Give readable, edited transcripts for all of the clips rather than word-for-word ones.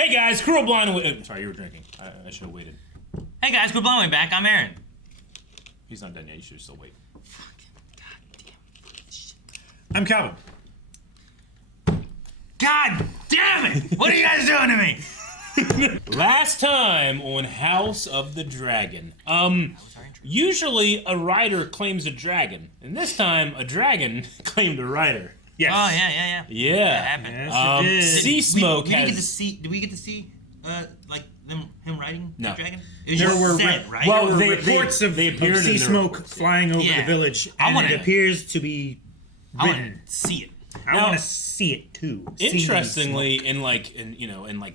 Hey guys, Cruel Blind. Sorry, you were drinking. I should have waited. Hey guys, Cruel Blind back. I'm Aaron. He's not done yet. You should still wait. I'm Calvin. God damn it! What are you guys doing to me? Last time on House of the Dragon. Usually a rider claims a dragon, and this time a dragon claimed a rider. Yes. Oh yeah. Yeah. That happened. Yes, it did. Sea Smoke we has. Did we get to see like him riding No. the dragon? It was There just were said, right? well, There were they reports of appeared in sea their smoke reports, flying over Yeah. the village, I and wanna- it appears to be I want written. to see it. I Now- want to see it too. Interestingly, in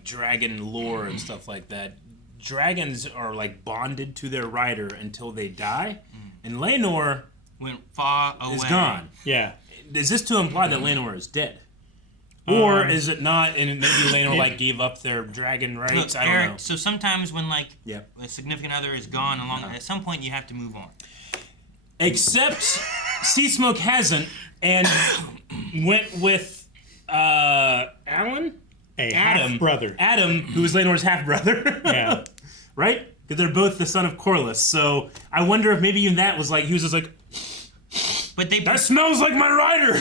dragon lore and stuff like that, dragons are like bonded to their rider until they die, and Laenor Went far away. is gone. Yeah. Is this to imply that Laenor is dead? Or is it not, and maybe Laenor gave up their dragon rights? Look, I don't Eric, know. so sometimes when a significant other is gone at some point you have to move on. Except Sea Smoke hasn't, and went with Adam, half-brother. Adam, who is Laenor's half-brother. Yeah. Right? Because they're both the son of Corlys. So I wonder if maybe even that was like, he was just like, But they that smells like my rider.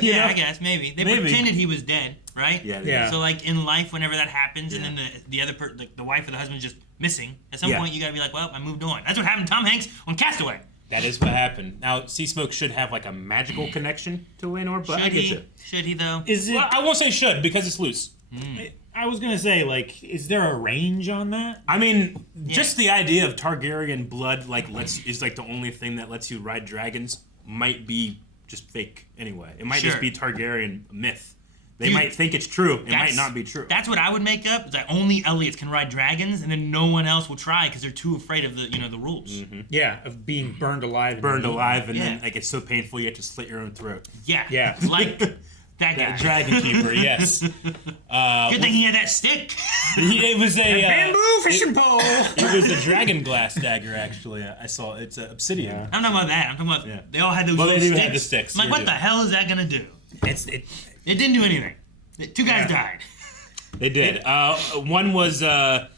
You know? I guess maybe they Maybe. pretended he was dead, right? Yeah. So like in life, whenever that happens, and then the other the wife or the husband's just missing, at some point you gotta be like, well, I moved on. That's what happened to Tom Hanks on Castaway. That is what happened. Now, Sea Smoke should have like a magical connection to Laenor, but I get you. Should he though? Is it? Well, I won't say should because it's loose. I was gonna say, like, is there a range on that? I mean, just the idea of Targaryen blood is like the only thing that lets you ride dragons might be just fake anyway. It might just be Targaryen myth. They might think it's true. It might not be true. That's what I would make up. Is that only Elliots can ride dragons, and then no one else will try because they're too afraid of the rules. Mm-hmm. Yeah, of being burned alive. And then like it's so painful you have to slit your own throat. Yeah. Like that guy. Dragon Keeper, yes. Good thing he had that stick. It was a bamboo fishing pole. It was a dragon glass dagger. Actually, I saw it's obsidian. Yeah. I'm talking about that. I'm talking about they all had those Well, little they do sticks. have the sticks. I'm like, They what do. the hell is that gonna do? It didn't do anything. Two guys died. They did. One was a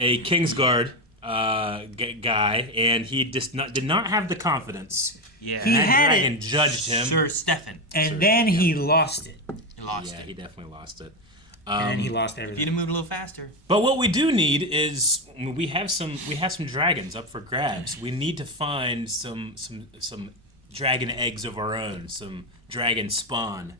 Kingsguard guy, and he just did not have the confidence. Yeah. He That had dragon it. judged him. Sir Stefan. And then he lost it. He lost Yeah, it. he definitely lost it. And then he lost If everything. he'd have moved a little faster. But what we do need is we have some dragons up for grabs. We need to find some dragon eggs of our own, some dragon spawn,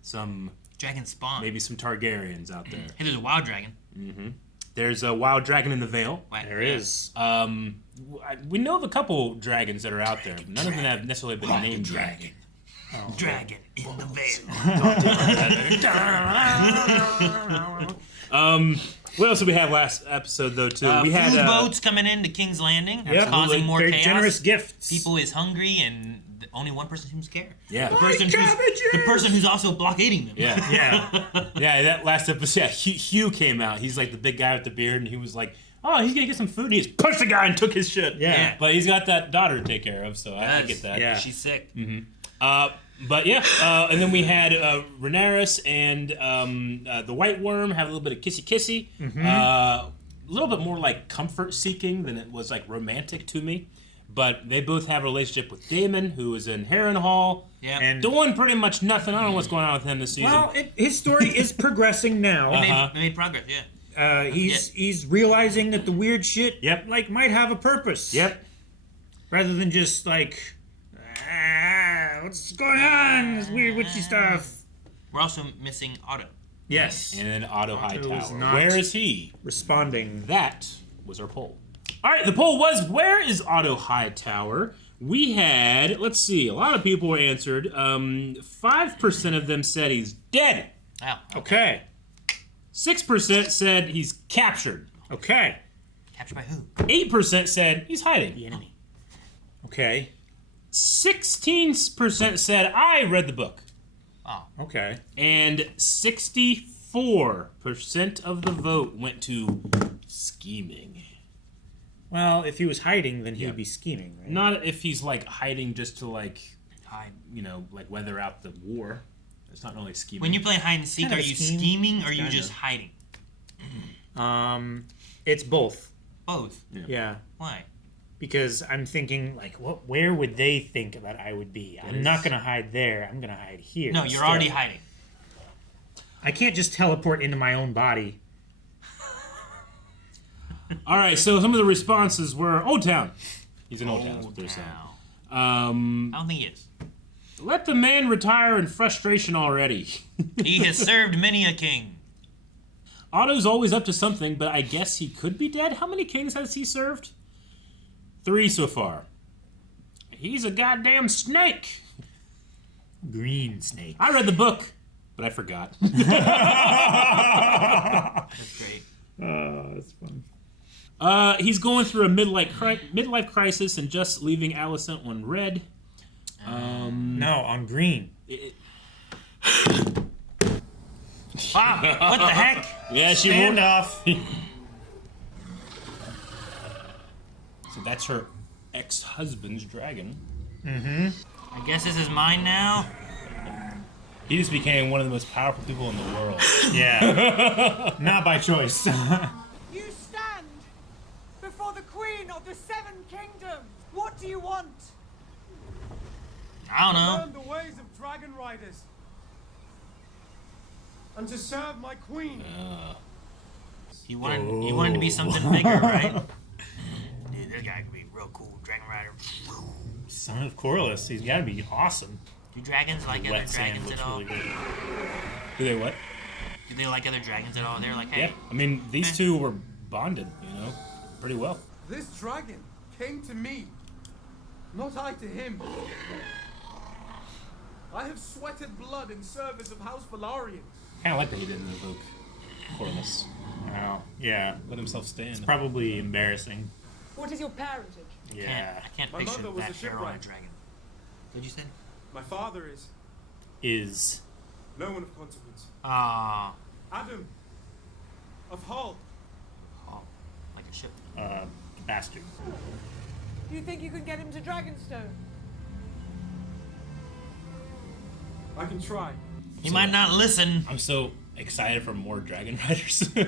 some Dragon spawn. maybe some Targaryens out there. Hey, there's a wild dragon. There's a wild dragon in the Vale. There is. We know of a couple dragons that are out there, but none of them have necessarily been named dragon. Dragon in the veil. What else did we have last episode though? Too we had food boats coming in to King's Landing, causing more Very chaos. generous gifts. People is hungry, and only one person seems to care. Yeah. The person who's also blockading them. Yeah. Yeah. That last episode, Hugh came out. He's like the big guy with the beard, and he was like, "Oh, he's gonna get some food." And he just pushed the guy and took his shit. Yeah. But he's got that daughter to take care of, so I get that. Yeah. She's sick. But yeah, and then we had Rhaenyra and the White Worm have a little bit of kissy. A little bit more like comfort seeking than it was like romantic to me. But they both have a relationship with Daemon, who is in Harrenhal. Yeah. And Doing pretty much nothing. I don't know what's going on with him this season. well, his story is progressing now. They made progress. Yeah. He's realizing that the weird shit Yep. might have a purpose. Yep. Rather than just like, what's going on? This weird witchy stuff. We're also missing Otto. Yes. And then Otto is Hightower. not- Where is he? Responding. That was our poll. All right, the poll was, where is Otto Hightower? We had, let's see, a lot of people answered. 5% of them said he's dead. Wow. Okay. 6% said he's captured. Okay. Captured by who? 8% said he's hiding. The enemy. Okay. 16% said, I read the book. Oh. Okay. And 64% of the vote went to scheming. Well, if he was hiding, then he would be scheming, right? Not if he's like hiding just to like, Hide. like weather out the war. It's not really scheming. When you play hide and seek, Kind of are a you scheme. scheming or are you Kinda. just hiding? It's both. Both. Yeah. Why? Because I'm thinking, like, where would they think that I would be? I'm not going to hide there. I'm going to hide here. No, you're already hiding. I can't just teleport into my own body. All right, so some of the responses were Old Town. He's in Old Town. That's what they're saying. I don't think he is. Let the man retire in frustration already. He has served many a king. Otto's always up to something, but I guess he could be dead. How many kings has he served? 3 so far. He's a goddamn snake. Green snake. I read the book, but I forgot. That's great. Oh, that's fun. He's going through a midlife crisis and just leaving Alicent on red. No, on green. Wow, what the heck? Yeah, she Stand off. So that's her ex-husband's dragon. I guess this is mine now. He just became one of the most powerful people in the world. Yeah. Not by choice. You stand before the Queen of the Seven Kingdoms. What do you want? I don't know. Learn the ways of Dragonriders. And to serve my queen. He wanted to be something bigger, right? Dude, this guy could be real cool. Dragon Rider. Son of Corlys. He's got to be awesome. Do dragons like other Wet sand dragons looks at all? really good. Do they what? Do they like other dragons at all? They're like, hey. Yeah, I mean, these two were bonded, pretty well. This dragon came to me, not I to him. I have sweated blood in service of House Velaryon. Kind of like that he didn't invoke Corlys. Wow. Yeah. Let himself stand. Probably embarrassing. What is your parentage? Yeah. I can't My picture mother was that a hair on a shipwright. dragon. What'd you say? My father is Is. no one of consequence. Ah, Adam of Hull. oh, like a ship. Bastard. Do you think you could get him to Dragonstone? I can try. He might not listen. I'm so excited for more Dragonriders. You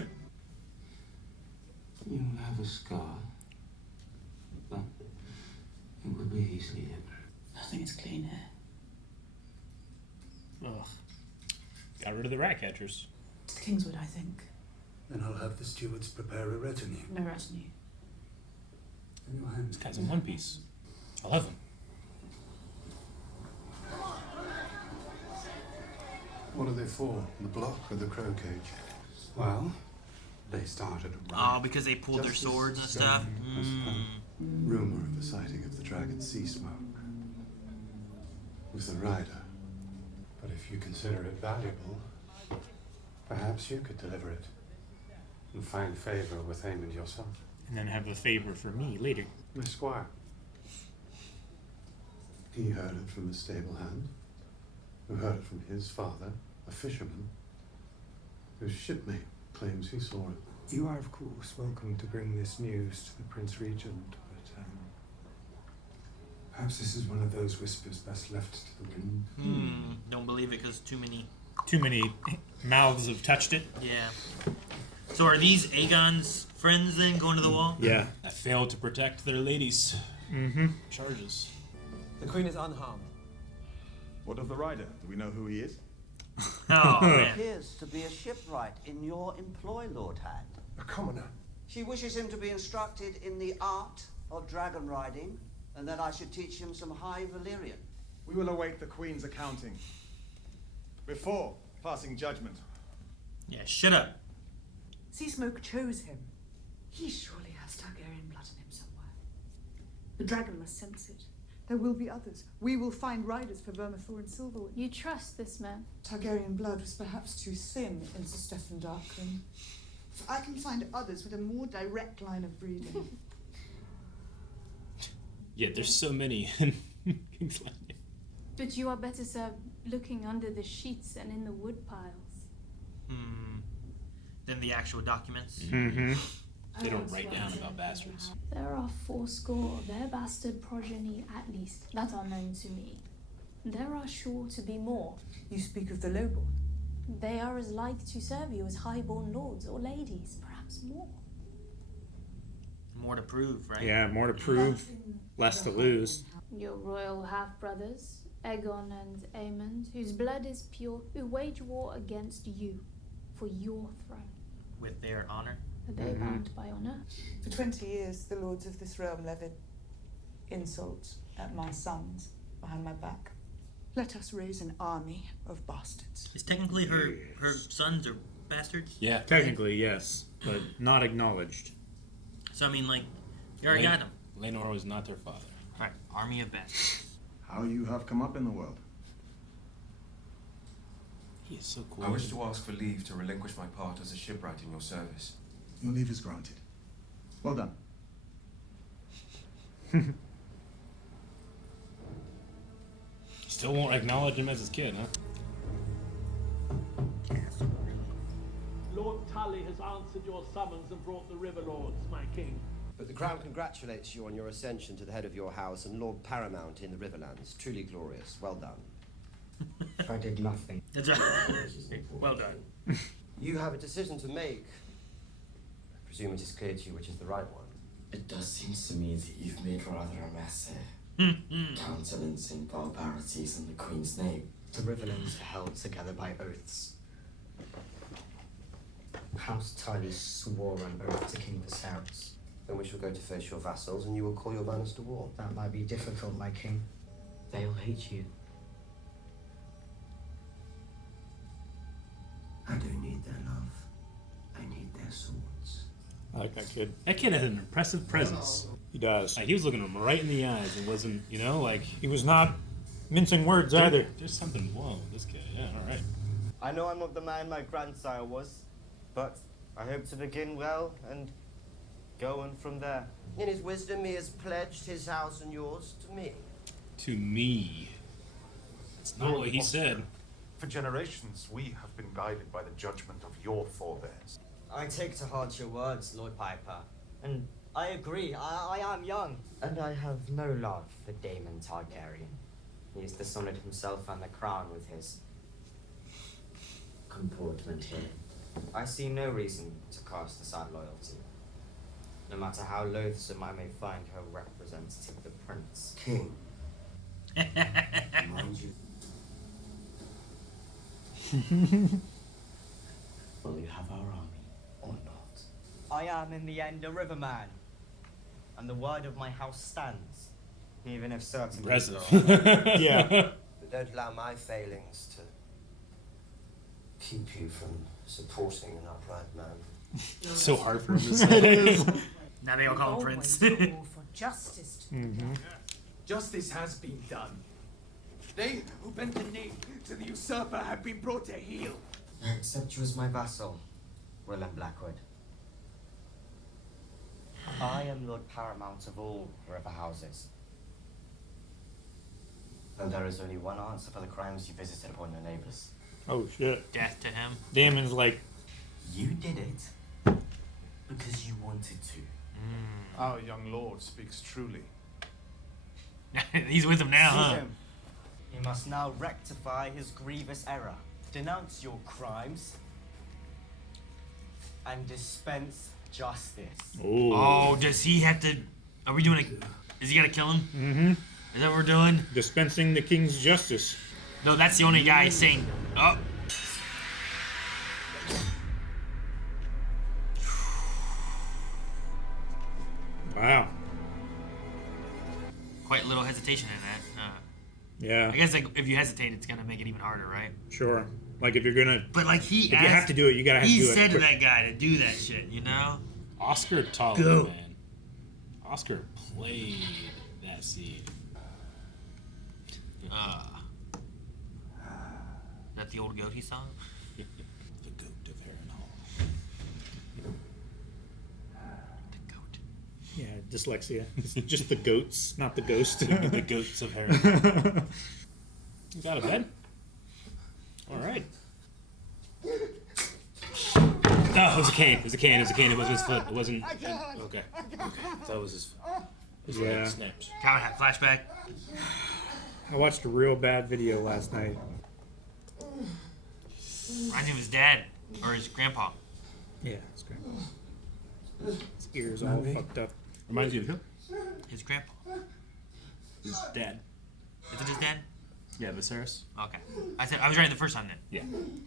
have a scar, but it will be easily hidden. I think it's clean hair. Ugh. Got rid of the rat catchers. It's the Kingswood, I think. Then I'll have the stewards prepare a retinue. No retinue. In your hands. This guy's in one piece. I love him. What are they for? The block or the crow cage? Well, they started a Oh, riot. because they pulled their Just as swords and Sowing stuff. has come. Rumor of the sighting of the dragon sea smoke. With the rider. But if you consider it valuable, perhaps you could deliver it. And find favor with Aemond yourself. And then have a favor for me later. My squire. He heard it from the stable hand, who heard it from his father, a fisherman, whose shipmate claims he saw it. You are, of course, welcome to bring this news to the Prince Regent, but perhaps this is one of those whispers best left to the wind. Don't believe it because too many. Too many mouths have touched it. Yeah. So are these Aegon's friends then going to the wall? Yeah. That failed to protect their ladies' charges. The Queen is unharmed. What of the rider? Do we know who he is? Oh man. Appears to be a shipwright in your employ, Lord Hand. A commoner. She wishes him to be instructed in the art of dragon riding, and that I should teach him some High Valyrian. We will await the Queen's accounting before passing judgment. Yeah, shut up. Seasmoke chose him. He surely has Targaryen blood in him somewhere. The dragon must sense it. There will be others. We will find riders for Vermithor and Silverwood. You trust this man? Targaryen blood was perhaps too thin in Sir Steffan Darkling. I can find others with a more direct line of breeding. Yeah, there's so many in King's Landing. But you are better served looking under the sheets and in the wood piles. Then the actual documents. They don't write down about bastards. There are 80 of their bastard progeny at least that are known to me. There are sure to be more. You speak of the lowborn. They are as like to serve you as highborn lords or ladies, perhaps more. More to prove, right? Yeah, more to prove, less to lose. Your royal half-brothers, Aegon and Aemond, whose blood is pure, who wage war against you for your throne. With their honor. Are they bound by honor? For 20 years, the lords of this realm levied insults at my sons behind my back. Let us raise an army of bastards. Is technically her sons are bastards? Yeah. Technically, yes, but not acknowledged. So I mean, like, you already got them. Laenor was not their father. Right, army of bastards. How you have come up in the world. He is so cool. I wish to ask for leave to relinquish my part as a shipwright in your service. Your leave is granted. Well done. Still won't acknowledge him as his kid, huh? Lord Tully has answered your summons and brought the River Lords, my king. But the Crown congratulates you on your ascension to the head of your house and Lord Paramount in the Riverlands. Truly glorious. Well done. I did nothing. That's right. Well done. You have a decision to make. I presume it is clear to you which is the right one. It does seem to me that you've made rather a mess here. Countenancing barbarities in the Queen's name. The Riverlands are held together by oaths. House Tully swore an oath to King Viserys. Then we shall go to face your vassals and you will call your banners to war. That might be difficult, my king. They'll hate you. I don't need their love. I need their swords. I like that kid. That kid had an impressive presence. He does. Like, he was looking him right in the eyes and wasn't, you know, like... He was not mincing words either. There's something wrong with this kid. Yeah, all right. I know I'm not the man my grandsire was, but I hope to begin well and go on from there. In his wisdom, he has pledged his house and yours to me. To me. That's not what he said. For generations, we have been guided by the judgment of your forebears. I take to heart your words, Lord Piper, and I agree. I am young. And I have no love for Daemon Targaryen. He has dishonored himself and the crown with his comportment here. I see no reason to cast aside loyalty, no matter how loathsome I may find her representative, the prince. King. Mind you. Will you have our army or not? I am in the end a riverman, and the word of my house stands, even if certain Impressive. Yeah. But don't allow my failings to keep you from supporting an upright man. It's so hard for him to say. Now they all call him Prince. Always call for justice to be done. Justice has been done. They who bent the knee to the usurper have been brought to heel. I accept you as my vassal, Willem Blackwood. I am Lord Paramount of all river houses. And there is only one answer for the crimes you visited upon your neighbors. Oh shit. Death to him. Daemon's like, You did it because you wanted to. Our young lord speaks truly. He's with him now, See huh? him. He must now rectify his grievous error, denounce your crimes, and dispense justice. Oh, does he have to... Are we doing a... Is he gotta kill him? mm-hmm. Is that what we're doing? Dispensing the king's justice. No, that's the only guy saying... Oh. Wow. Quite a little hesitation in that. Yeah. I guess like if you hesitate, it's gonna make it even harder, right? Sure. Like if you're gonna... But like if you have to do it, you gotta have to do it. He said to quick. that guy to do that shit, you know? Oscar Tully, Go. man. Oscar played that scene. Is that the old goatee song? The goat of Harrenhal. The goat. Yeah, dyslexia. It's just the goats, not the ghost. The goats of Harrenhal. You got a bed? All right. Oh, it was a cane. It was a cane. It was a cane. It wasn't his foot. It wasn't. Okay. Okay. That was his foot. His leg Yeah. snapped. Calvin had flashback. I watched a real bad video last night. Reminds me of his dad or his grandpa. Yeah, his grandpa. His ears all fucked up. Reminds you of who? His grandpa. His dad. Is it his dad? Yeah, Viserys. Okay. I was right the first time then. Yeah.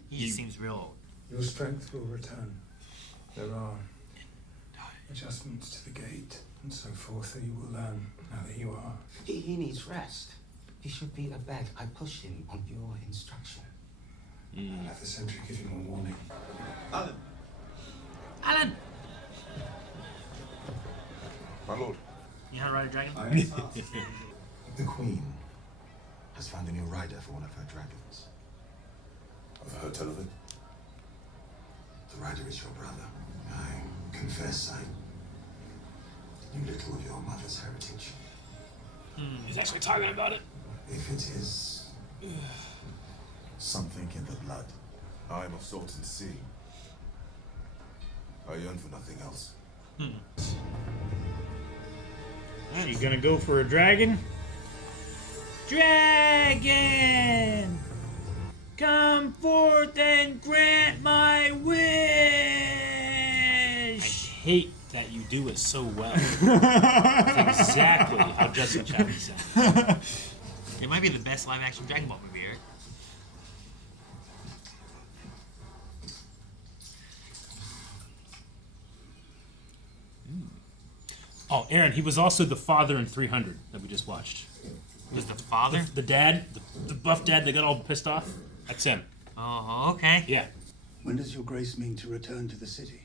He just seems real old. Your strength will return. There are adjustments to the gate and so forth that you will learn now that you are. He needs rest. He should be abed. I push him on your instruction. I'll have the sentry give him a warning. Alan! Alan! My lord. You know how to ride a dragon? The Queen has found a new rider for one of her dragons. I've heard tell of it. The rider is your brother. I confess I knew little of your mother's heritage. He's actually talking about it. If it is something in the blood. I am of Salton Sea. I yearn for nothing else. You gonna go for a dragon? Dragon! Come forth and grant my wish! I hate that you do it so well. That's exactly how Jessica Chapman sounds. It might be the best live-action Dragon Ball movie, Eric. Oh, Aaron, he was also the father in 300 that we just watched. Was the father? The dad, the buff dad that got all pissed off? That's him. Oh, okay. Yeah. When does your grace mean to return to the city?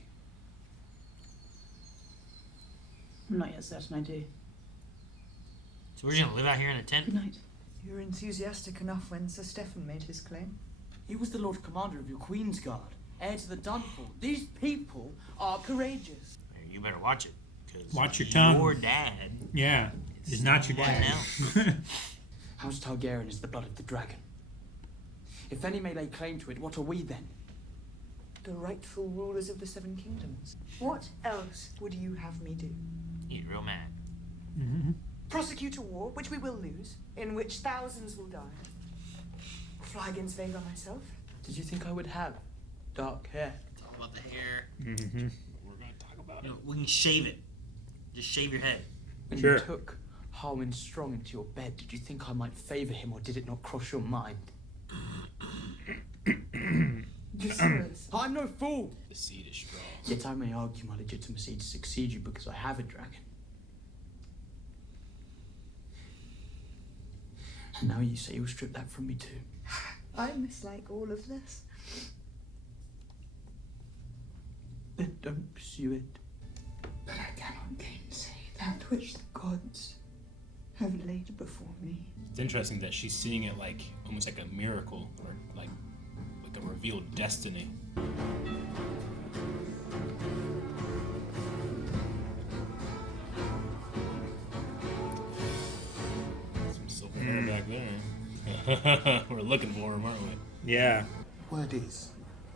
I'm not yet certain I do. So we're just gonna live out here in a tent? Good night. You were enthusiastic enough when Sir Stefan made his claim. He was the Lord Commander of your Queen's Guard, heir to the Dunfall. These people are courageous. You better watch it. Watch your tongue. Your dad. Yeah, is not your dad. House Targaryen is the blood of the dragon. If any may lay claim to it, what are we then? The rightful rulers of the Seven Kingdoms. What else would you have me do? He's real mad. Prosecute a war, which we will lose, in which thousands will die. Fly against Vhagar myself? Did you think I would have dark hair? It's all about the hair. We're gonna talk about it. We can shave it. Just shave your head. When you took Harwin Strong into your bed, did you think I might favour him, or did it not cross your mind? I'm no fool! The seed is strong. Yet I may argue my legitimacy to succeed you because I have a dragon. And now you say you'll strip that from me too. I mislike all of this. Then don't pursue it. But I cannot gainsay that which the gods have laid before me. It's interesting that she's seeing it like almost like a miracle or like a revealed destiny. Some silver hair back there. We're looking for him, aren't we? Yeah. Word is,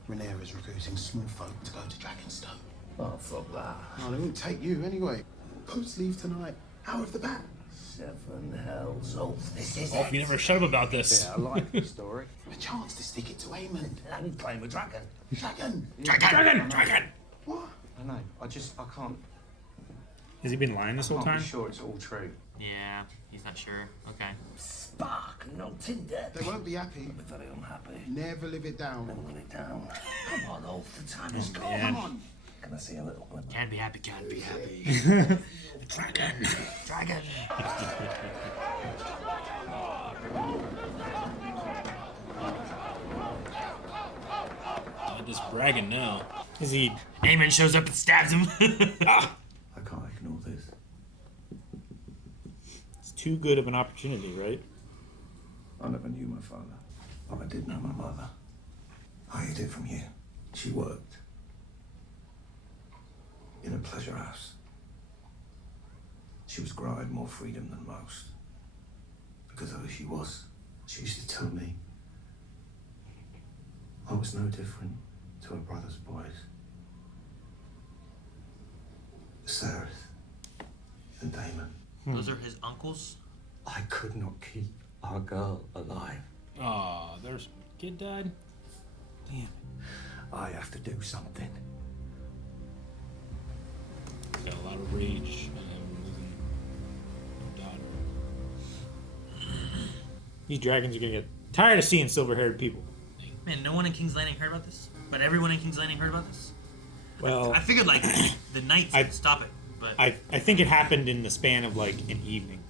Rhaenyra is recruiting small folk to go to Dragonstone. Oh, fuck that. Oh, they won't take you anyway. Post leave tonight. Out of the bat. 7 hells oath. This is Oh, you never shut up about this. Yeah, I like this story. A chance to stick it to Aemon. And I'm playing with dragon. Dragon! Dragon! What? I know. I can't. Has he been lying this whole Can't time? be sure it's all true. Yeah, he's not sure. Okay. Spark, no Tinder. They won't be happy. I'll be very unhappy. Never live it down. Never live it down. Come on, Ulf, the time is gone. man. Come on. Can I see a little glimmer? Can't be happy, can't be happy. Dragon. Dragon. I'm just bragging now. Is he? Daemon shows up and stabs him. I can't ignore this. It's too good of an opportunity, right? I never knew my father, but I did know my mother. I hid it from you. She worked in a pleasure house. She was granted more freedom than most. Because of who she was, she used to tell me I was no different to her brother's boys. Sarah and Daemon. Those are his uncles? I could not keep our girl alive. Aw, there's kid died. Damn. I have to do something. Got a lot of rage on him losing her daughter. These dragons are gonna get tired of seeing silver-haired people. Man, no one in King's Landing heard about this? But everyone in King's Landing heard about this? Well, I figured, like, the knights would stop it, but... I think it happened in the span of, like, an evening.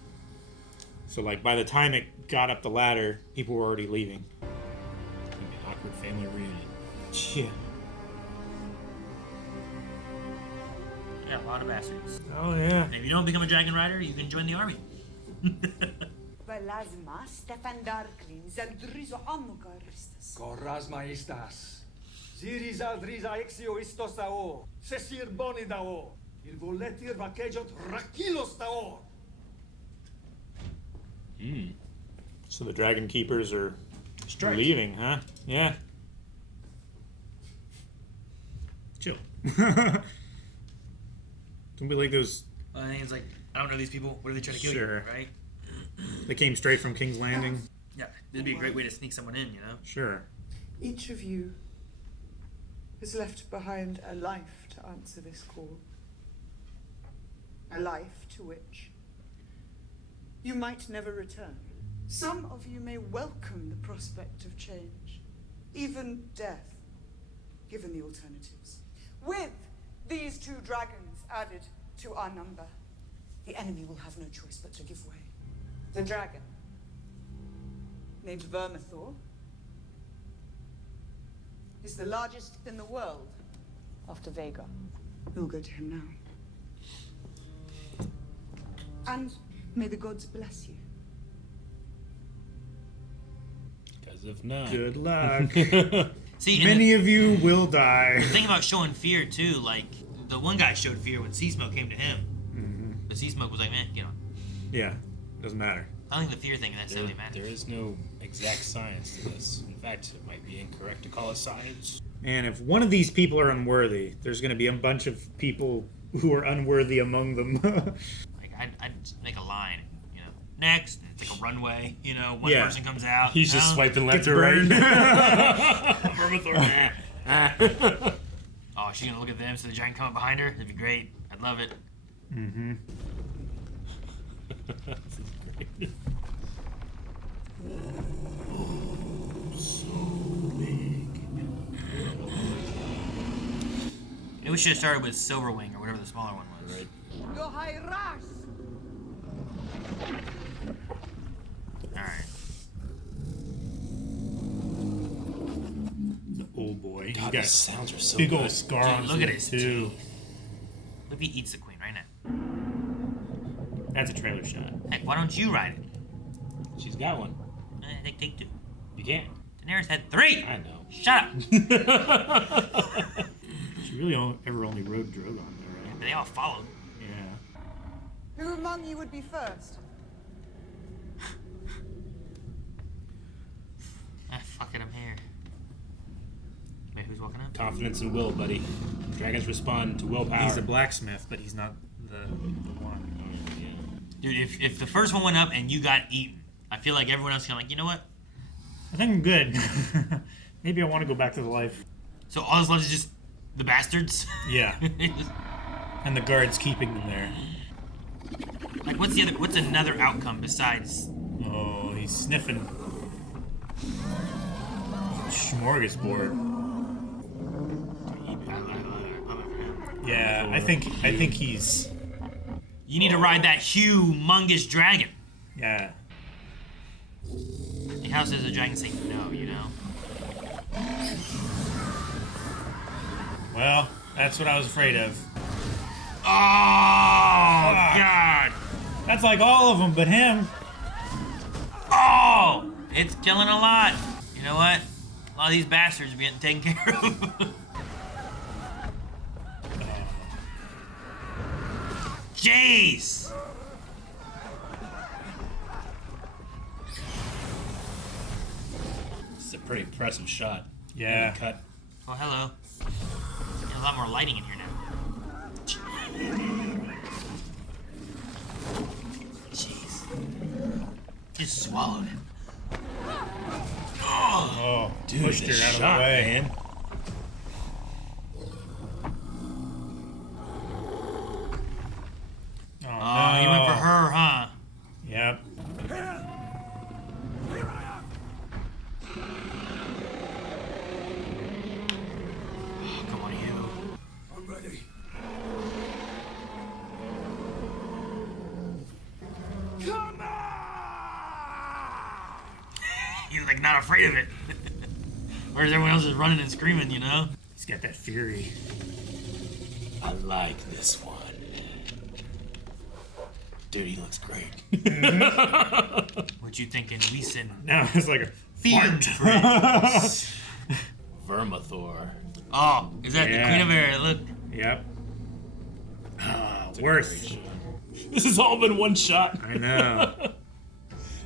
So, like, by the time it got up the ladder, people were already leaving. It's gonna be an awkward family reunion. Yeah. Yeah, a lot of bastards. Oh, yeah. And if you don't become a dragon rider, you can join the army. Belazma, Stefan Darklin, Zeldrizo Amukaristas. Corras maestas. Ziris aldriza exio istos dao. Sesir boni dao. Il voletir vaquejot rakilos dao. So the dragon keepers are leaving, huh? Yeah. Chill. Don't be like those. I think it's like, I don't know these people. What are they trying to kill you, right? They came straight from King's Landing. Yeah, it'd be a great way to sneak someone in, you know? Sure. Each of you has left behind a life to answer this call. A life to which you might never return. Some of you may welcome the prospect of change, even death, given the alternatives. With these 2 dragons added to our number, the enemy will have no choice but to give way. The dragon, named Vermithor, is the largest in the world after Vhagar. We'll go to him now. And may the gods bless you. Because if not... Good luck. See, many of you will die. The thing about showing fear, too, like, the one guy showed fear when Sea Smoke came to him. But Sea Smoke was like, man, get on. Yeah, doesn't matter. I don't think the fear thing necessarily matters. There is no exact science to this. In fact, it might be incorrect to call it science. And if one of these people are unworthy, there's going to be a bunch of people who are unworthy among them. Like, I'd just make a line, you know, next, and it's like a runway, you know, one person comes out. He's just swiping left Gets or right. Vermithor. Oh, she's gonna look at them so the giant come up behind her? That'd be great. I'd love it. Mm-hmm. This is great. Maybe we should have started with Silverwing or whatever the smaller one was. Right. Go high rush. Alright. The old boy. God, He got these sounds are so big good. old scar on Look at his his too. teeth. Look if he eats the queen right now. That's a trailer shot. Heck, why don't you ride it? She's got one. Take 2. You can't. Daenerys had 3! I know. Shut up! She really only rode Drogon there, right? But they all followed. Yeah. Who among you would be first? Fuck it, I'm here. Wait, who's walking up? Confidence and will, buddy. Dragons respond to willpower. He's a blacksmith, but he's not the one. Dude, if the first one went up and you got eaten, I feel like everyone else is kind of like, you know what? I think I'm good. Maybe I want to go back to the life. So all that's left is just the bastards? Yeah. And the guards keeping them there. Like, what's another outcome besides... Oh, he's sniffing. Smorgasbord. Yeah, I think he's... You need to ride that humongous dragon. Yeah. Like, how does a dragon say no, you know? Well, that's what I was afraid of. Oh, God! That's like all of them, but him. Oh! It's killing a lot. You know what? A lot of these bastards are getting taken care of. Jeez! It's a pretty impressive shot. Yeah. Cut. Oh, hello. There's a lot more lighting in here now. Jeez. Just swallowed him. Oh, dude. pushed her out of the way. Man. Oh, he went for her, huh? Yep. Oh, come on, Hugh. I'm ready. Come on! He's like not afraid of it. Whereas everyone else is running and screaming, you know? He's got that fury. I like this one. Dude, he looks great. What you thinking, Weeson? No, it's like a Fiend fart. Vermithor. Oh, is that the Queen of Air? Look. Yep. Worth. This has all been one shot. I know.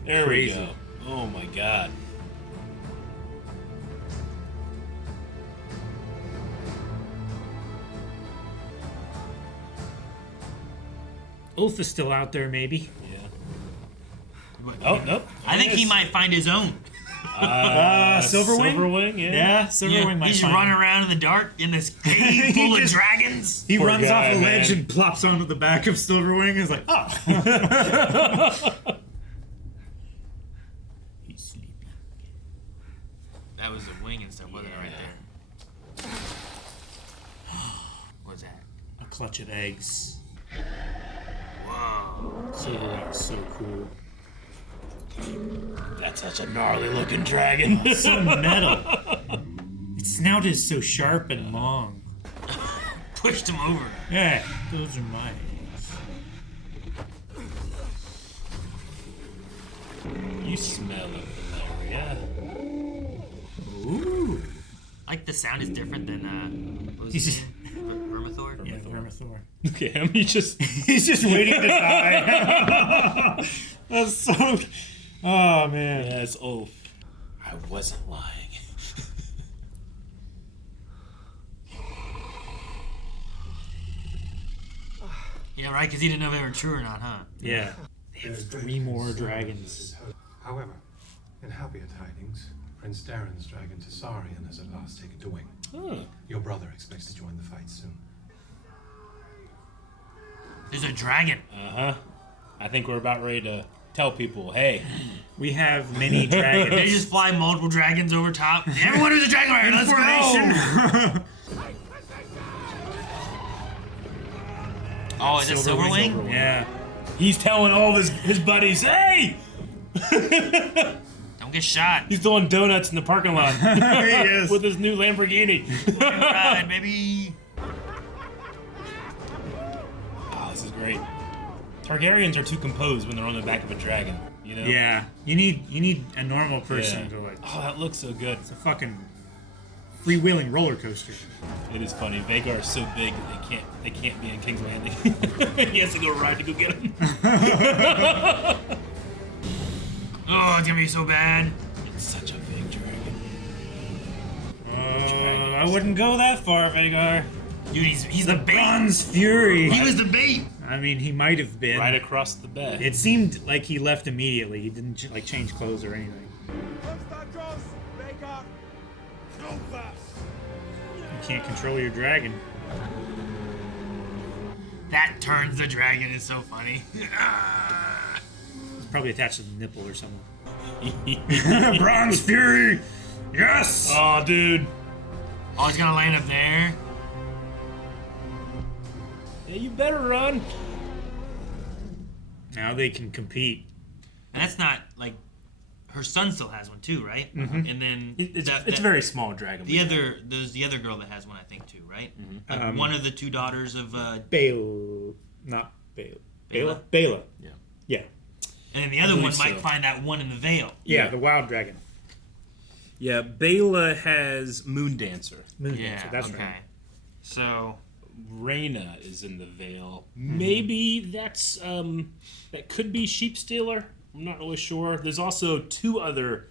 There Crazy. we go. Oh my god. Ulf is still out there, maybe. Yeah. Oh, nope. I think he might find his own. Silverwing? Silverwing, yeah. Yeah, Silverwing might He's find running him. around in the dark in this cave full of dragons. He Poor runs guy, off a ledge man. and plops onto the back of Silverwing and is like, oh. He's sleepy. That was the wing and stuff, wasn't it, right there? What's that? A clutch of eggs. Whoa. Silverwing's so cool. That's such a gnarly looking dragon. So metal. Its snout is so sharp and long. Pushed him over. Yeah, those are my eggs. You smell it, Marietta. Ooh. Like the sound is different than what was his name? Vermithor? Yeah, Vermithor. Look at him. He's just waiting to die. That's so. Oh man. Yeah, it's Ulf. I wasn't lying. Yeah, right, because he didn't know if they were true or not, huh? Yeah. They have 3 more dragons. However, in happier tidings, Prince Darren's dragon Tessarion has at last taken to wing. Huh. Your brother expects to join the fight soon. There's a dragon. Uh-huh. I think we're about ready to tell people, hey, we have many dragons. They just fly multiple dragons over top. Everyone is a dragon rider. Let's go. Oh, is that Silverwing? Yeah. He's telling all his buddies, hey! Don't get shot. He's throwing donuts in the parking lot. He is. With his new Lamborghini. Ride, baby. Oh, this is great. Targaryens are too composed when they're on the back of a dragon, you know? Yeah. You need a normal person to like. Oh, that looks so good. It's a fucking freewheeling roller coaster. It is funny. Vhagar is so big that they can't be in King's Landing. He has to go ride to go get him. Oh, it's gonna be so bad. It's such a big dragon. I wouldn't go that far, Vhagar. Dude, he's the bait. Bronze Fury. He was the bait. I mean, he might have been. Right across the bed. It seemed like he left immediately. He didn't like change clothes or anything. You can't control your dragon. That turns the dragon is so funny. It's probably attached to the nipple or something. Bronze Fury! Yes! Oh, dude. Oh, he's gonna land up there. Yeah, you better run. Now they can compete. And that's not like her son still has one too, right? Mhm. And then It's a very small dragon. The other girl that has one, I think, too, right? Mm-hmm. Like one of the 2 daughters of Not Bela. Bela? Bela. Yeah. Yeah. And then the other one believe might so. find that one in the Vale. Yeah, the wild dragon. Yeah, Bela has Moon Dancer. Moon Yeah, Dancer, that's okay. right. So Reyna is in the Vale. Maybe that's that could be Sheep Stealer. I'm not really sure. There's also 2 other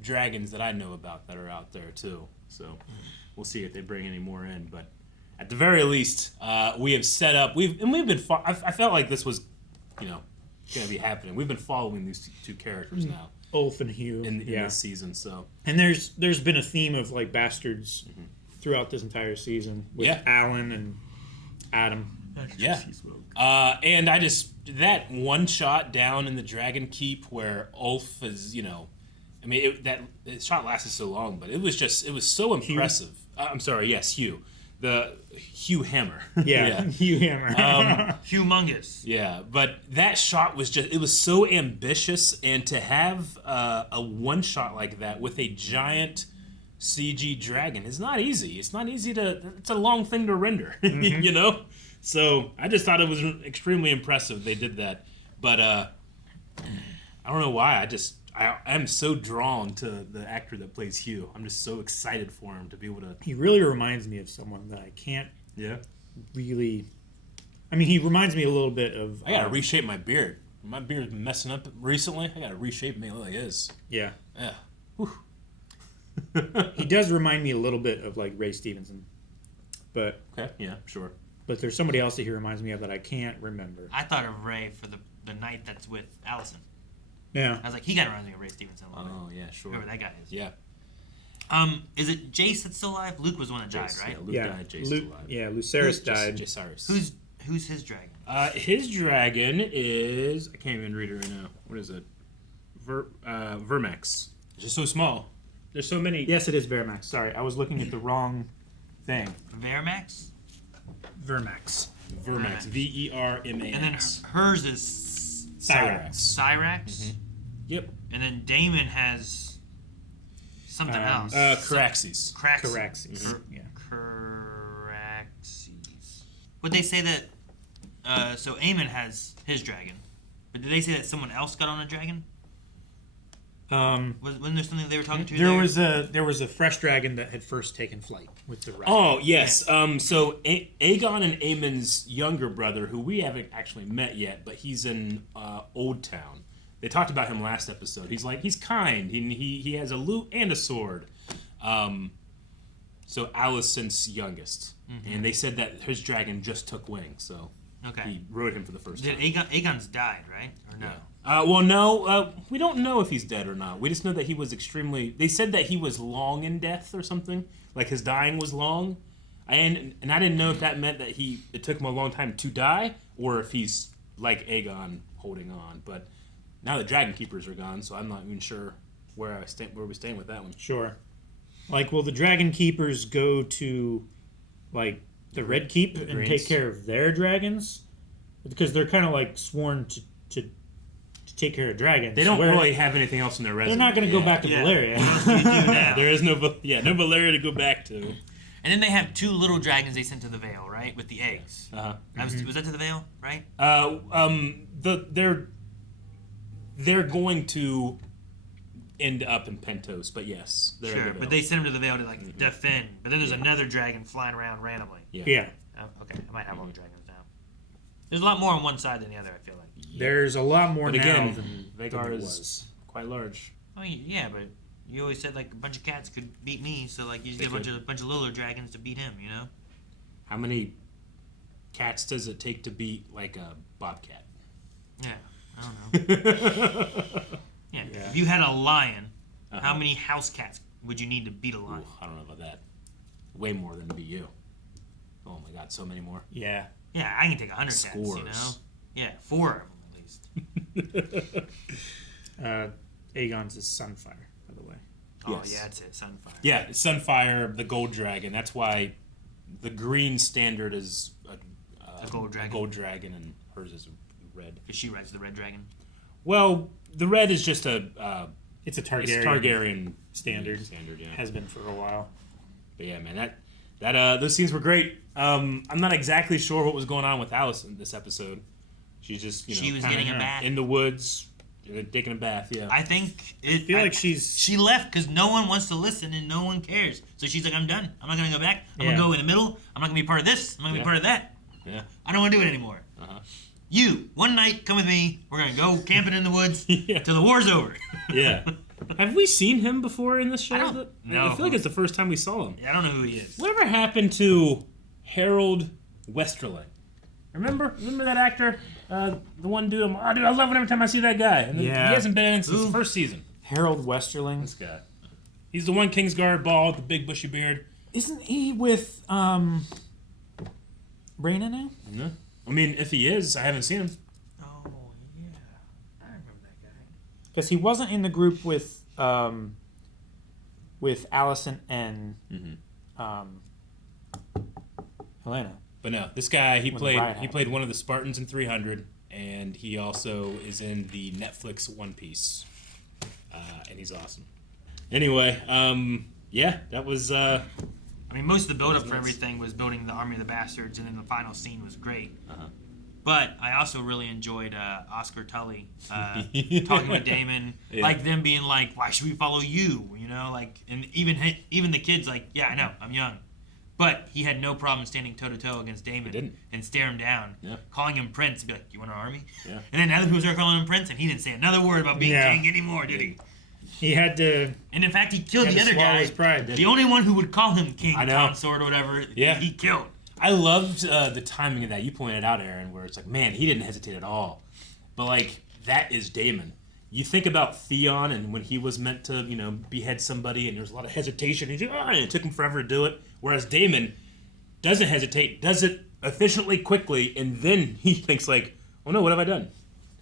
dragons that I know about that are out there too. So we'll see if they bring any more in. But at the very least, we have set up. We've been. I felt like this was, going to be happening. We've been following these 2 characters now. Ulf and Hugh in this season. So, and there's been a theme of like bastards throughout this entire season with Alan and Adam. Yeah. And I just, that one shot down in the Dragon Keep where Ulf is, I mean, that shot lasted so long, but it was so impressive. I'm sorry, yes, Hugh. The Hugh Hammer. Yeah. Hugh Hammer. Humongous. Yeah, but that shot was it was so ambitious, and to have a one shot like that with a giant CG dragon is not easy. It's not easy it's a long thing to render, So I just thought it was extremely impressive they did that. But I don't know why. I am so drawn to the actor that plays Hugh. I'm just so excited for him to be able to... He really reminds me of someone that I can't really... I mean, he reminds me a little bit of... I gotta reshape my beard. My beard's messing up recently. I gotta reshape me like his. Yeah. Yeah. He does remind me a little bit of like Ray Stevenson. But... Okay, yeah, sure. But there's somebody else that he reminds me of that I can't remember. I thought of Ray for the night that's with Alicent. Yeah. I was like, he kind of reminds me of Ray Stevenson a little bit. Oh, yeah, sure. Whoever that guy is. Yeah. Is it Jace that's still alive? Luke was the one that died, right? Yeah, Luke died. Jace still alive. Yeah, Lucerys died. Jacaerys. Who's his dragon? His dragon is... I can't even read it right now. What is it? Vermax. It's just so small. There's so many... Yes, it is Vermax. Sorry, I was looking at the wrong thing. Vermax? Vermax. Vermax. V-E-R-M-A-X. And then hers is... Cyrax. Cyrax? Mm-hmm. Yep. And then Daemon has something else. Caraxes. Caraxes. Yeah. Caraxes. Would they say that... so Aemon has his dragon. But did they say that someone else got on a dragon? Wasn't there something they were talking to? There was a fresh dragon that had first taken flight with the ride. Oh, yes. Yeah. So Aegon and Aemon's younger brother, who we haven't actually met yet, but he's in Old Town. They talked about him last episode. He's kind. He has a lute and a sword. So Alicent's youngest. Mm-hmm. And they said that his dragon just took wing, so he rode him for the first time. Aegon's died, right? Or no? Yeah. Well, no. We don't know if he's dead or not. We just know that he was extremely... They said that he was long in death or something. Like his dying was long. And I didn't know if that meant that it took him a long time to die, or if he's like Aegon holding on. But now the Dragon Keepers are gone, so I'm not even sure where we're staying with that one. Sure. Like, will the Dragon Keepers go to, like, the Red Keep and take care of their dragons? Because they're kind of, like, sworn to take care of dragons. They don't really have anything else in their resume. They're not going to go back to Valyria. There is no Valyria to go back to. And then they have two little dragons they sent to the Vale, right? With the eggs. Uh-huh. Was that to the Vale, right? They're going to end up in Pentos, but yes. Sure, but they sent them to the Vale to, like, defend. But then there's another dragon flying around randomly. Yeah. Okay, I might have all the dragons now. There's a lot more on one side than the other, I feel like. There's a lot more now again, than Vhagar is quite large. I mean, yeah, but you always said like a bunch of cats could beat me, so like you just get a bunch of little dragons to beat him, you know? How many cats does it take to beat like a bobcat? Yeah, I don't know. yeah. If you had a lion, how many house cats would you need to beat a lion? Ooh, I don't know about that. Way more than beat you. Oh my god, so many more. Yeah. Yeah, I can take 100 cats, you know? Yeah, 4 of them at least. Aegon's is Sunfire, by the way. Oh, yes. Yeah, that's it, Sunfire. Yeah, Sunfire, the gold dragon. That's why the green standard is a gold dragon. A gold dragon, and hers is red. Because she rides the red dragon? Well, the red is just it's a Targaryen standard, yeah. Has been for a while. But yeah, man, that those scenes were great. I'm not exactly sure what was going on with Alicent this episode. She's just, she was getting a bath in the woods, taking a bath. Yeah, I think I feel like she left because no one wants to listen and no one cares. So she's like, I'm done. I'm not gonna go back. I'm gonna go in the middle. I'm not gonna be part of this. I'm not gonna be part of that. Yeah, I don't want to do it anymore. You one night come with me. We're gonna go camping in the woods till the war's over. Yeah. Have we seen him before in this show? No. I feel like it's the first time we saw him. Yeah, I don't know who he is. Whatever happened to Harold Westerling? Remember that actor? The one dude, dude, I love it every time I see that guy. And he hasn't been in since the first season. Harold Westerling. This guy. He's the one Kingsguard, bald, the big bushy beard. Isn't he with Brandon now? No. I mean, if he is, I haven't seen him. Oh, yeah. I remember that guy. Because he wasn't in the group with Alicent and Helena. But no, this guy, he played one of the Spartans in 300, and he also is in the Netflix One Piece. And he's awesome. Anyway, yeah, that was... I mean, most of the build-up for everything was building the Army of the Bastards, and then the final scene was great. But I also really enjoyed Oscar Tully talking with Daemon, like them being like, "Why should we follow you?" You know, like, and even the kids like, "Yeah, I know, I'm young," but he had no problem standing toe to toe against Daemon and stare him down, calling him Prince, and be like, "You want an army?" And then other people started calling him Prince, and he didn't say another word about being king anymore, did he? He had to, and in fact, he killed the other guy. His pride, the only one who would call him king, consort, or whatever. He killed. I loved the timing of that. You pointed out, Aaron, where it's like, man, he didn't hesitate at all. But like, that is Daemon. You think about Theon and when he was meant to, behead somebody, and there's a lot of hesitation. He's like, and it took him forever to do it. Whereas Daemon doesn't hesitate, does it efficiently, quickly, and then he thinks like, oh no, what have I done?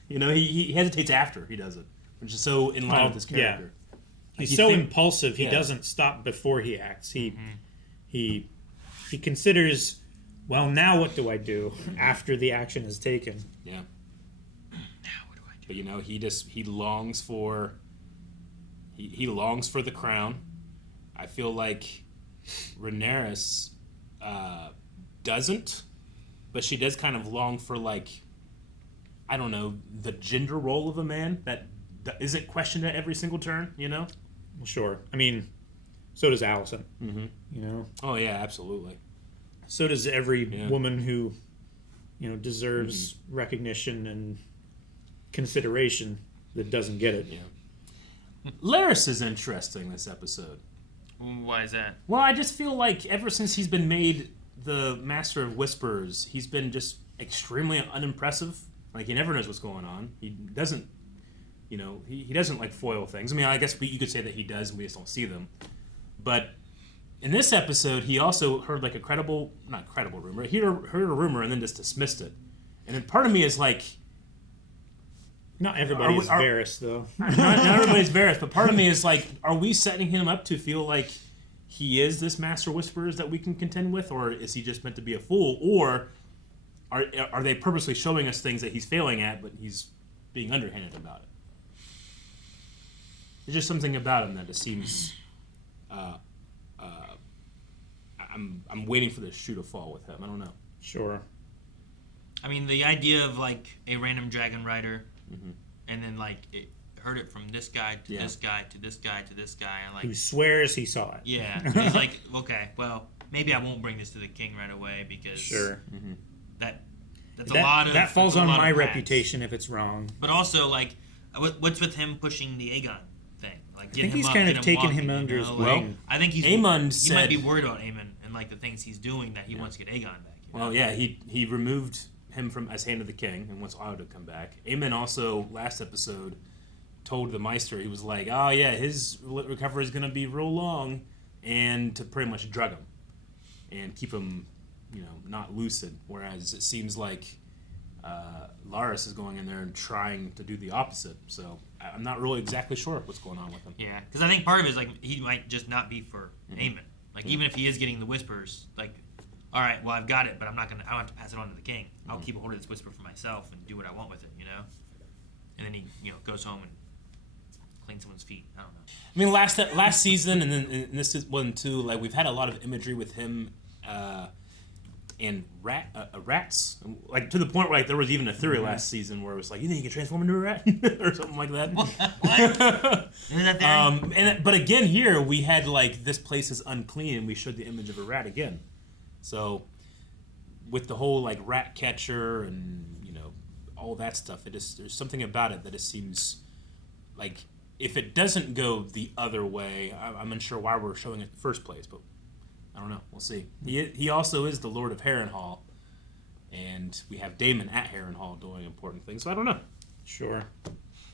He hesitates after he does it, which is so in line with his character. Yeah. He's so impulsive. He doesn't stop before he acts. He considers, well, now what do I do after the action is taken? Yeah. Now what do I do? But he longs for the crown. I feel like Rhaenyra doesn't, but she does kind of long for, like, I don't know, the gender role of a man that isn't questioned at every single turn, Well, sure. I mean, so does Alicent. Oh yeah, absolutely. So does every woman who, deserves recognition and consideration that doesn't get it. Larys is interesting this episode. Why is that? Well, I just feel like ever since he's been made the Master of Whispers, he's been just extremely unimpressive. Like, he never knows what's going on. He doesn't, he doesn't like foil things. I mean, I guess you could say that he does, and we just don't see them. But in this episode, he also heard like not credible rumor. He heard a rumor and then just dismissed it. And then part of me is like, not everybody's Varys, though. not everybody's Varys, but part of me is like, are we setting him up to feel like he is this Master Whisperers that we can contend with, or is he just meant to be a fool, or are they purposely showing us things that he's failing at, but he's being underhanded about it? There's just something about him that just seems. I'm waiting for the shoe to fall with him. I don't know. Sure. I mean, the idea of like a random dragon rider, and then like it heard it from this guy to this guy to this guy to this guy, and like who swears he saw it. Yeah, it's like, okay, well, maybe I won't bring this to the king right away because that's a lot of that falls on my hats. reputation if it's wrong. But also, like, what's with him pushing the Aegon thing? Like, I think he's kind of taking him under his wing. I think he might be worried about Aemon and like the things he's doing that he wants to get Aegon back. Well, yeah, he removed him from as Hand of the King and wants Otto to come back. Aemon also last episode told the Meister, he was like, oh yeah, his recovery is going to be real long, and to pretty much drug him and keep him, not lucid. Whereas it seems like Larys is going in there and trying to do the opposite. So I'm not really exactly sure what's going on with him. Yeah, because I think part of it is like he might just not be for Aemon. Like even if he is getting the whispers, like, all right, well I've got it, but I don't have to pass it on to the king. I'll keep a hold of this whisper for myself and do what I want with it, And then he, goes home and cleans someone's feet. I don't know. I mean, last season and then in this one too, like we've had a lot of imagery with him and rats, like to the point where like there was even a theory last season where it was like, you think you can transform into a rat or something like that. What? Isn't that theory? But again, here we had like this place is unclean, and we showed the image of a rat again. So with the whole like rat catcher and all that stuff, there's something about it that just seems like if it doesn't go the other way, I'm unsure why we're showing it in the first place, but I don't know. We'll see. He also is the Lord of Harrenhal, and we have Daemon at Harrenhal doing important things, so I don't know. Sure.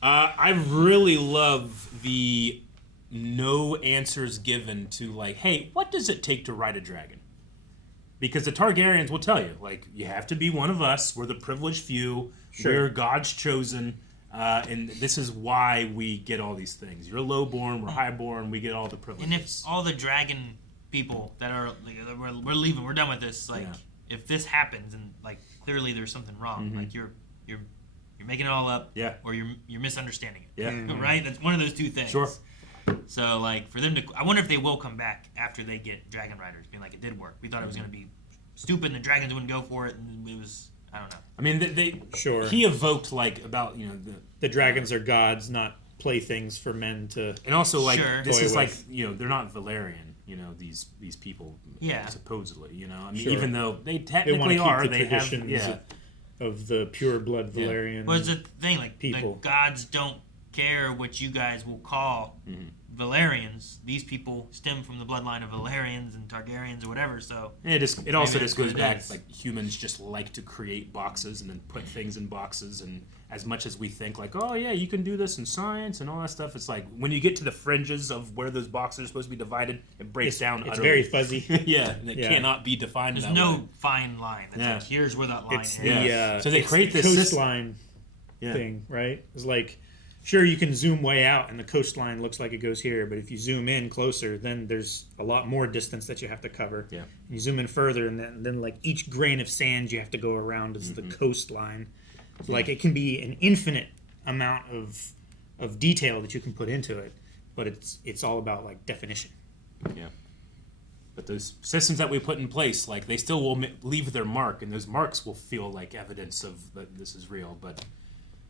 I really love the no answers given to, like, hey, what does it take to ride a dragon? Because the Targaryens will tell you, like, you have to be one of us. We're the privileged few. Sure. We're God's chosen. And this is why we get all these things. You're lowborn, we're highborn, we get all the privileges. And if all the dragon people that are, like, we're leaving, we're done with this, like, if this happens and, like, clearly there's something wrong, like, you're making it all up, or you're misunderstanding it, right? That's one of those two things. Sure. So, like, for them to, I wonder if they will come back after they get Dragonriders, being like, it did work. We thought it was going to be stupid and the dragons wouldn't go for it, and it was, I don't know. I mean, Sure. He evoked, like, about, the dragons are gods, not playthings for men to. And also, like, this is with. like, they're not Valyrian, these people, supposedly, I mean, Sure. even though they They technically want to are, keep the they have, traditions of the pure blood Valyrian. Well, it's a thing, like, people. the gods don't care what you guys will call Valyrians. These people stem from the bloodline of Valyrians and Targaryens or whatever, so... It also maybe just goes that's what back, it is. like, humans just like to create boxes and then put things in boxes, and as much as we think, like, oh, yeah, you can do this in science and all that stuff, it's like, when you get to the fringes of where those boxes are supposed to be divided, it breaks down It's utterly. very fuzzy. And it cannot be defined There's in that no way. fine line. That's like, here's where that line It's is. So they it's create the this coastline thing, right? It's like, sure, you can zoom way out and the coastline looks like it goes here, but if you zoom in closer, then there's a lot more distance that you have to cover. Yeah. And you zoom in further, and then like each grain of sand you have to go around is the coastline. So, like, it can be an infinite amount of detail that you can put into it, but it's all about, like, definition. Yeah. But those systems that we put in place, like, they still will leave their mark, and those marks will feel like evidence of that this is real. But,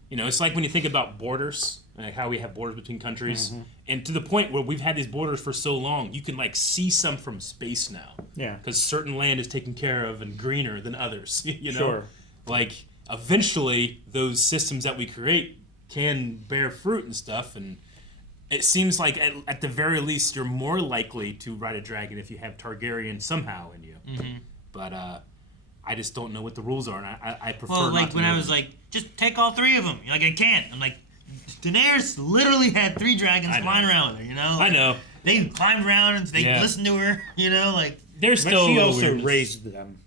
it's like when you think about borders, like how we have borders between countries, and to the point where we've had these borders for so long, you can, like, see some from space now. Yeah. Because certain land is taken care of and greener than others, Sure. Like, eventually, those systems that we create can bear fruit and stuff, and it seems like at the very least you're more likely to ride a dragon if you have Targaryen somehow in you. But I just don't know what the rules are, and I prefer Well, like, not to when know I was them. like, just take all three of them. You're like, I can't. I'm like, Daenerys literally had 3 dragons flying around with her, I know. They climbed around and they listened to her, like... There's But still she a also weirdness. raised them.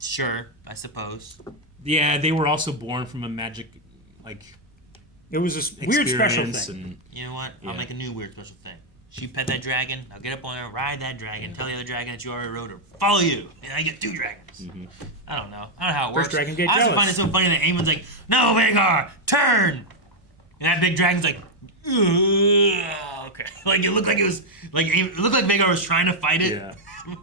Sure, I suppose. Yeah, they were also born from a magic, like... It was a weird special experience thing. And, You know what? I'll make a new weird special thing. She pet that dragon, I'll get up on her, ride that dragon, tell the other dragon that you already rode her, follow you, and I get 2 dragons. I don't know how it works. First dragon get I also jealous. find it so funny that Aemon's like, no, Vhagar, turn! And that big dragon's like, ugh, okay. Like, it looked like it was, like, it looked like Vhagar was trying to fight it. Yeah.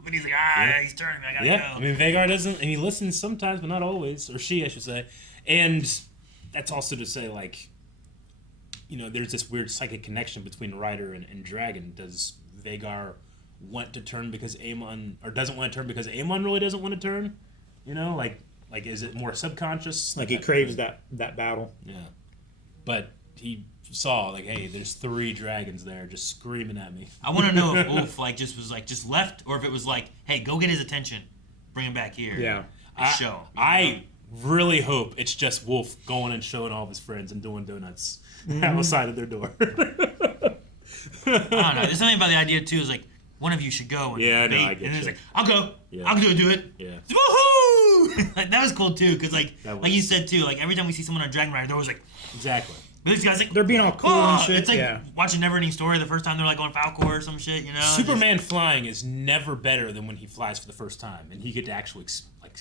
But he's like, he's turning, I gotta Yeah, go. I mean, Vhagar doesn't, and he listens sometimes, but not always, or she, I should say. And that's also to say, like, there's this weird psychic connection between Rider and Dragon. Does Vhagar want to turn because Aemon, or doesn't want to turn because Aemon really doesn't want to turn? Like is it more subconscious? Like, he craves that battle. Yeah. But he saw, like, hey, there's 3 dragons there just screaming at me. I want to know if Wolf, like, just left, or if it was like, hey, go get his attention, bring him back here. Yeah. And show him. I really hope it's just Wolf going and showing all of his friends and doing donuts outside of their door. I don't know. There's something about the idea too. Is like one of you should go. And Yeah, I know, bait, I get and it's you. like, I'll go. Yeah. I'll do it. Yeah. Woohoo! Like, that was cool too, because like was. you said too, like every time we see someone on Dragon Rider, they're always like, exactly. But these guys like They're being all cool and shit. It's like yeah. watching Neverending Story the first time they're like on Falcor or some shit, Superman flying is never better than when he flies for the first time, and he get to actually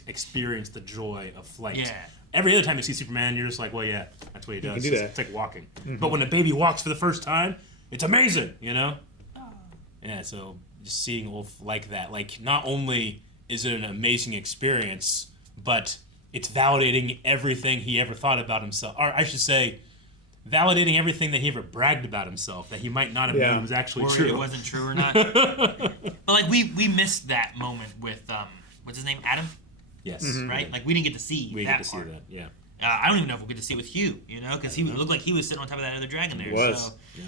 experience the joy of flight. Yeah. Every other time you see Superman, you're just like, well, yeah, that's what he does. can do that. It's like walking. But when a baby walks for the first time, it's amazing, Yeah, so just seeing Wolf like that, like, not only is it an amazing experience, but it's validating everything he ever thought about himself. Or I should say, validating everything that he ever bragged about himself that he might not have known was actually or true. it wasn't true or not. But like we missed that moment with what's his name, Adam? Yes. Right? Like we didn't get to see We that get to see part. that, yeah. I don't even know if we'll get to see it with Hugh, because he looked like he was sitting on top of that other dragon there. He was. So, Yeah.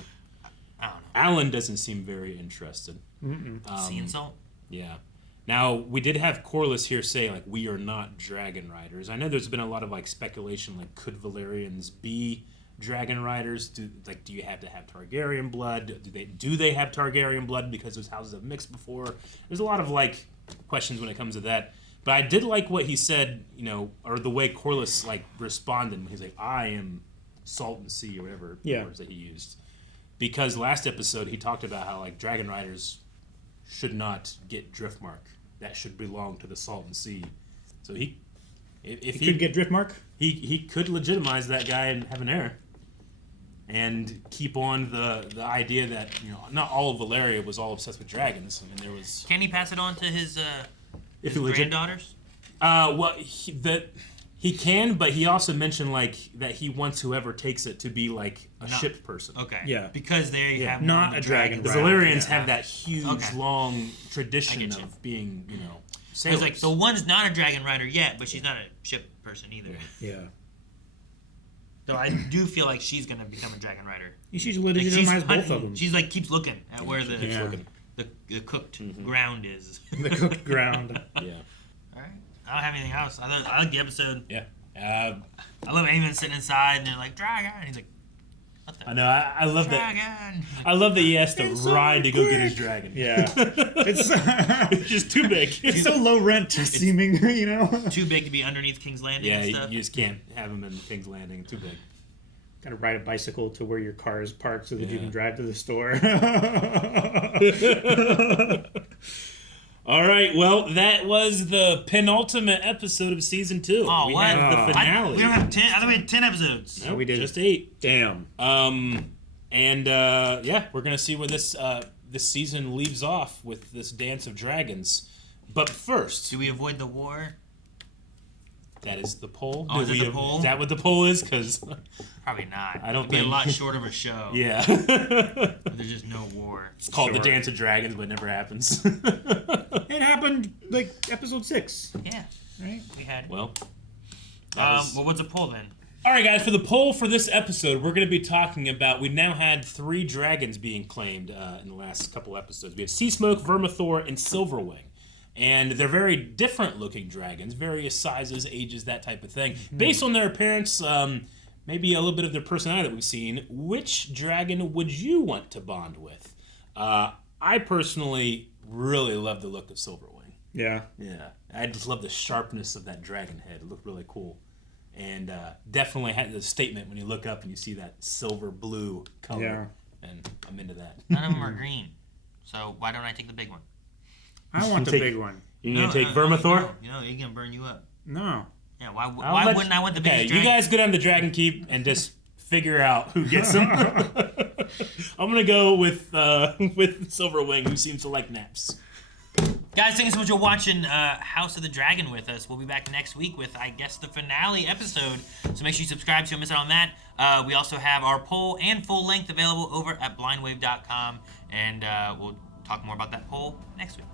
I don't know. Alan doesn't seem very interested. Sea and salt. Yeah. Now, we did have Corlys here say, like, we are not Dragon Riders. I know there's been a lot of, like, speculation, like, could Valyrians be Dragonriders? Do you have to have Targaryen blood? Do they have Targaryen blood because those houses have mixed before? There's a lot of like questions when it comes to that. But I did like what he said, or the way Corlys like responded. He's like, "I am salt and sea," or whatever words that he used. Because last episode he talked about how like Dragonriders should not get Driftmark. That should belong to the Salt and Sea. So if he could get Driftmark, he could legitimize that guy and have an heir, and keep on the idea that not all of Valyria was all obsessed with dragons. I mean, there was. Can he pass it on to his granddaughters? Well, he can, but he also mentioned like that he wants whoever takes it to be like a ship person. Okay. Yeah. Because they have not a dragon. The Valyrians have that huge, long tradition of being, sailors. It's like the one's not a dragon rider yet, but she's not a ship person either. Yeah. So I do feel like she's gonna become a dragon rider. You should legitimize both of them. She's like keeps looking at where the cooked ground is. The cooked ground. Yeah. All right. I don't have anything else. I like the episode. Yeah. I love Aemon sitting inside and they're like, "Dragon!" And he's like, "What the?" I know. I love dragon. that. I love that he has to ride to go get his dragon. Yeah. It's just too big. It's so low rent seeming, Too big to be underneath King's Landing and stuff. You just can't have him in King's Landing. Too big. Got to ride a bicycle to where your car is parked so that you can drive to the store. All right, well, that was the penultimate episode of season 2. Oh, we what? had the finale. We don't have 10. I thought we had 10 episodes. Nope, we did just 8. Damn. We're gonna see where this season leaves off with this Dance of Dragons. But first, do we avoid the war? That is the poll. Oh, is it the poll? Is that what the poll is? Because probably not. I don't It'd think be a lot shorter of a show. Yeah. There's just no war. It's called the Dance of Dragons, but it never happens. It happened like episode 6. Yeah. Right. We had. Well. Well, what's a poll then? All right, guys. For the poll for this episode, we're going to be talking about. We've now had 3 dragons being claimed in the last couple episodes. We have Seasmoke, Vermithor, and Silverwing. And they're very different looking dragons, various sizes, ages, that type of thing. Based on their appearance, maybe a little bit of their personality that we've seen, which dragon would you want to bond with? I personally really love the look of Silverwing. Yeah. Yeah. I just love the sharpness of that dragon head. It looked really cool. And definitely had the statement when you look up and you see that silver blue color. Yeah. And I'm into that. None of them are green. So why don't I take the big one? I want the big one. You're going to take Vermithor? No, he's going to burn you up. No. Yeah, why wouldn't I want the biggest dragon? You guys go down to Dragon Keep and just figure out who gets him. I'm going to go with Silverwing, who seems to like naps. Guys, thank you so much for watching House of the Dragon with us. We'll be back next week with, I guess, the finale episode. So make sure you subscribe so you don't miss out on that. We also have our poll and full length available over at blindwave.com. And we'll talk more about that poll next week.